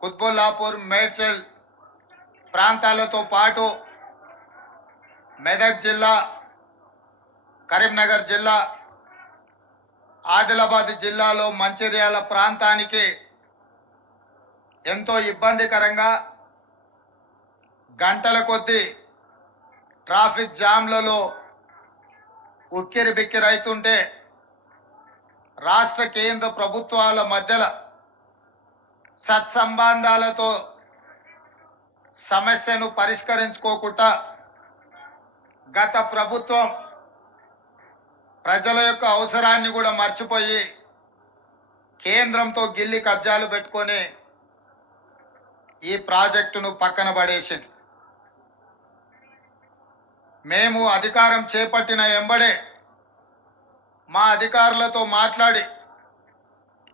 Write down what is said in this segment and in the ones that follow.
కుత్బుల్లాపూర్, మేడ్చల్ ప్రాంతాలతో పాటు మెదక్ జిల్లా, కరీంనగర్ జిల్లా, ఆదిలాబాద్ జిల్లాలో మంచిర్యాల ప్రాంతానికి ఎంతో ఇబ్బందికరంగా గంటల కొద్దీ ట్రాఫిక్ జామ్లలో ఉక్కిరి బిక్కిరైతుంటే రాష్ట్ర కేంద్ర ప్రభుత్వాల మధ్యలో సత్సంబంధాలతో సమస్యను పరిష్కరించుకోకుండా గత ప్రభుత్వం ప్రజల యొక్క అవసరాన్ని కూడా మర్చిపోయి కేంద్రంతో గిల్లి కజ్జాలు పెట్టుకొని ఈ ప్రాజెక్టును పక్కన పడేసింది. మేము అధికారం చేపట్టిన ఎంబడే మా అధికారులతో మాట్లాడి,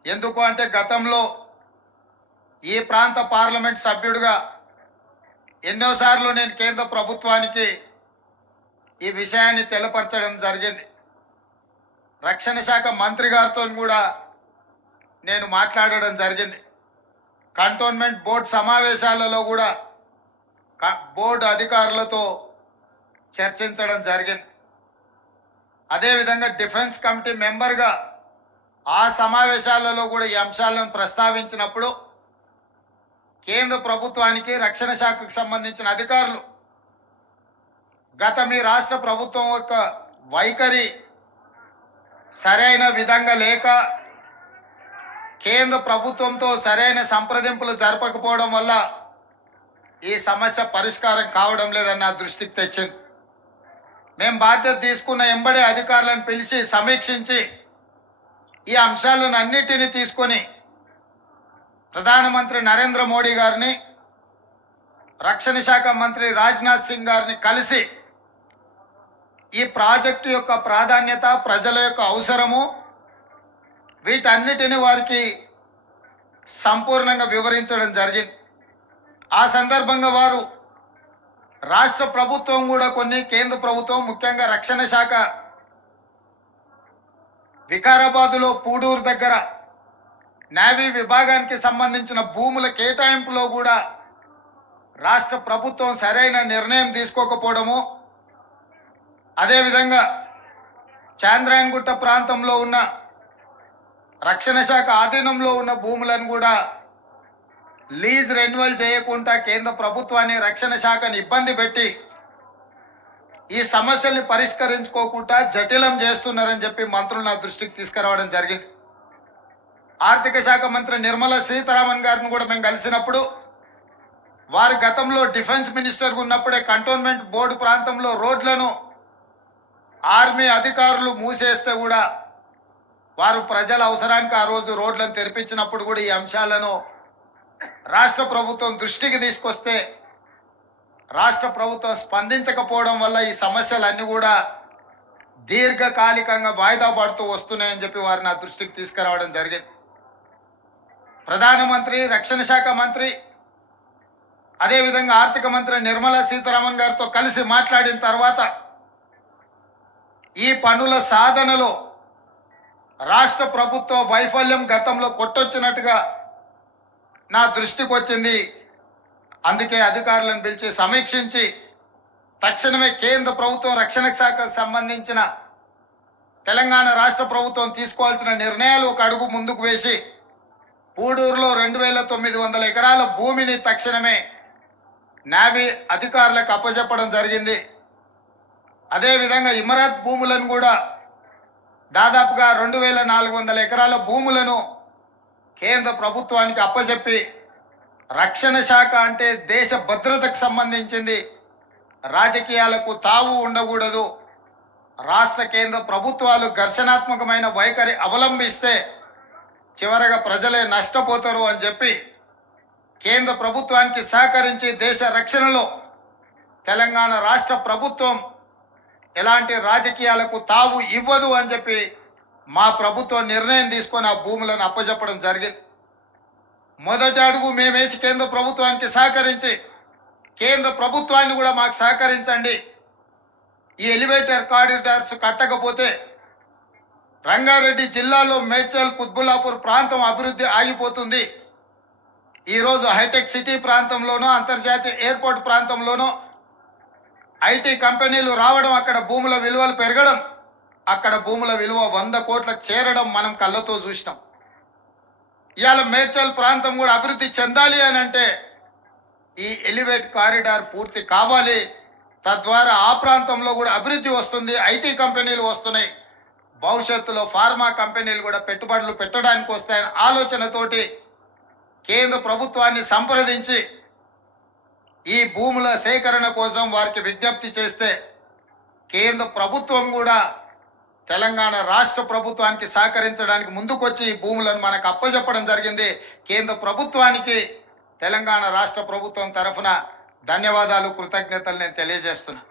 ఎందుకు అంటే గతంలో ఈ ప్రాంత పార్లమెంట్ సభ్యుడిగా ఎన్నోసార్లు నేను కేంద్ర ప్రభుత్వానికి ఈ విషయాన్ని తెలపరచడం జరిగింది. రక్షణ శాఖ మంత్రి గారితో కూడా నేను మాట్లాడడం జరిగింది. కంటోన్మెంట్ బోర్డు సమావేశాలలో కూడా బోర్డు అధికారులతో చర్చించడం జరిగింది. అదేవిధంగా డిఫెన్స్ కమిటీ మెంబర్గా ఆ సమావేశాలలో కూడా ఈ అంశాలను ప్రస్తావించినప్పుడు కేంద్ర ప్రభుత్వానికి, రక్షణ శాఖకు సంబంధించిన అధికారులు గత మీ రాష్ట్ర ప్రభుత్వం యొక్క వైఖరి సరైన విధంగా లేక కేంద్ర ప్రభుత్వంతో సరైన సంప్రదింపులు జరపకపోవడం వల్ల ఈ సమస్య పరిష్కారం కావడం లేదని నా దృష్టికి తెచ్చింది. మేము బాధ్యత తీసుకున్న ఎంబడే అధికారులను పిలిచి సమీక్షించి ఈ అంశాలను అన్నిటినీ తీసుకొని ప్రధానమంత్రి నరేంద్ర మోడీ గారిని, రక్షణ శాఖ మంత్రి రాజ్నాథ్ సింగ్ గారిని కలిసి ఈ ప్రాజెక్టు యొక్క ప్రాధాన్యత, ప్రజల యొక్క అవసరము, వీటన్నిటిని వారికి సంపూర్ణంగా వివరించడం జరిగింది. ఆ సందర్భంగా వారు రాష్ట్ర ప్రభుత్వం కూడా కొన్ని, కేంద్ర ప్రభుత్వం ముఖ్యంగా రక్షణ శాఖ వికారాబాదులో పూడూరు దగ్గర నేవీ విభాగానికి సంబంధించిన భూముల కేటాయింపులో కూడా రాష్ట్ర ప్రభుత్వం సరైన నిర్ణయం తీసుకోకపోవడము, అదేవిధంగా చాంద్రాయన్గుట్ట ప్రాంతంలో ఉన్న రక్షణ శాఖ ఆధీనంలో ఉన్న భూములను కూడా లీజ్ రెన్యువల్ చేయకుండా కేంద్ర ప్రభుత్వాన్ని, రక్షణ శాఖని ఇబ్బంది పెట్టి ఈ సమస్యల్ని పరిష్కరించుకోకుండా జటిలం చేస్తున్నారని చెప్పి మంత్రులు నా దృష్టికి తీసుకురావడం జరిగింది. ఆర్థిక శాఖ మంత్రి నిర్మలా సీతారామన్ గారిని కూడా మేము కలిసినప్పుడు వారు గతంలో డిఫెన్స్ మినిస్టర్గా ఉన్నప్పుడే కంటోన్మెంట్ బోర్డు ప్రాంతంలో రోడ్లను ఆర్మీ అధికారులు మూసేస్తే కూడా వారు ప్రజల అవసరానికి ఆ రోజు రోడ్లను తెరిపించినప్పుడు కూడా ఈ అంశాలను రాష్ట్ర ప్రభుత్వం దృష్టికి తీసుకొస్తే రాష్ట్ర ప్రభుత్వం స్పందించకపోవడం వల్ల ఈ సమస్యలన్నీ కూడా దీర్ఘకాలికంగా వాయిదా పడుతూ వస్తున్నాయని చెప్పి వారు నా దృష్టికి తీసుకురావడం జరిగింది. ప్రధానమంత్రి, రక్షణ శాఖ మంత్రి, అదేవిధంగా ఆర్థిక మంత్రి నిర్మలా సీతారామన్ గారితో కలిసి మాట్లాడిన తర్వాత ఈ పనుల సాధనలో రాష్ట్ర ప్రభుత్వ వైఫల్యం గతంలో కొట్టొచ్చినట్టుగా నా దృష్టికి వచ్చింది. అందుకే అధికారులను పిలిచి సమీక్షించి తక్షణమే కేంద్ర ప్రభుత్వం, రక్షణ శాఖకు సంబంధించిన తెలంగాణ రాష్ట్ర ప్రభుత్వం తీసుకోవాల్సిన నిర్ణయాలు ఒక అడుగు ముందుకు వేసి పూడూరులో 2900 ఎకరాల భూమిని తక్షణమే నేవీ అధికారులకు అప్పచెప్పడం జరిగింది. అదేవిధంగా ఇమరాత్ భూములను కూడా దాదాపుగా 2400 ఎకరాల భూములను కేంద్ర ప్రభుత్వానికి అప్పచెప్పి, రక్షణ శాఖ అంటే దేశ భద్రతకు సంబంధించింది, రాజకీయాలకు తావు ఉండకూడదు, రాష్ట్ర కేంద్ర ప్రభుత్వాలు ఘర్షణాత్మకమైన వైఖరి అవలంబిస్తే చివరగా ప్రజలే నష్టపోతారు అని చెప్పి కేంద్ర ప్రభుత్వానికి సహకరించి దేశ రక్షణలో తెలంగాణ రాష్ట్ర ప్రభుత్వం ఎలాంటి రాజకీయాలకు తావు ఇవ్వదు అని చెప్పి మా ప్రభుత్వం నిర్ణయం తీసుకొని ఆ భూములను అప్పచెప్పడం జరిగింది. మొదటి అడుగు మేమేసి కేంద్ర ప్రభుత్వానికి సహకరించి కేంద్ర ప్రభుత్వాన్ని కూడా మాకు సహకరించండి, ఈ ఎలివేటర్ కారిడార్స్ కట్టకపోతే రంగారెడ్డి జిల్లాలో మేడ్చల్, కుత్బుల్లాపూర్ ప్రాంతం అభివృద్ధి ఆగిపోతుంది, ఈరోజు హైటెక్ సిటీ ప్రాంతంలోనో అంతర్జాతీయ ఎయిర్పోర్ట్ ప్రాంతంలోనో ఐటీ కంపెనీలు రావడం, అక్కడ భూముల విలువలు పెరగడం, అక్కడ భూముల విలువ 100 కోట్లకు చేరడం మనం కళ్ళతో చూసినాం. ఇవాళ మేడ్చల్ ప్రాంతం కూడా అభివృద్ధి చెందాలి అని అంటే ఈ ఎలివేట్ కారిడార్ పూర్తి కావాలి. తద్వారా ఆ ప్రాంతంలో కూడా అభివృద్ధి వస్తుంది, ఐటీ కంపెనీలు వస్తున్నాయి, భవిష్యత్తులో ఫార్మా కంపెనీలు కూడా పెట్టుబడులు పెట్టడానికి వస్తాయని ఆలోచనతోటి కేంద్ర ప్రభుత్వాన్ని సంప్రదించి ఈ భూముల సేకరణ కోసం వారికి విజ్ఞప్తి చేస్తే కేంద్ర ప్రభుత్వం కూడా తెలంగాణ రాష్ట్ర ప్రభుత్వానికి సహకరించడానికి ముందుకొచ్చి ఈ భూములను మనకు అప్పచెప్పడం జరిగింది. కేంద్ర ప్రభుత్వానికి తెలంగాణ రాష్ట్ర ప్రభుత్వం తరఫున ధన్యవాదాలు, కృతజ్ఞతలు నేను తెలియజేస్తున్నా.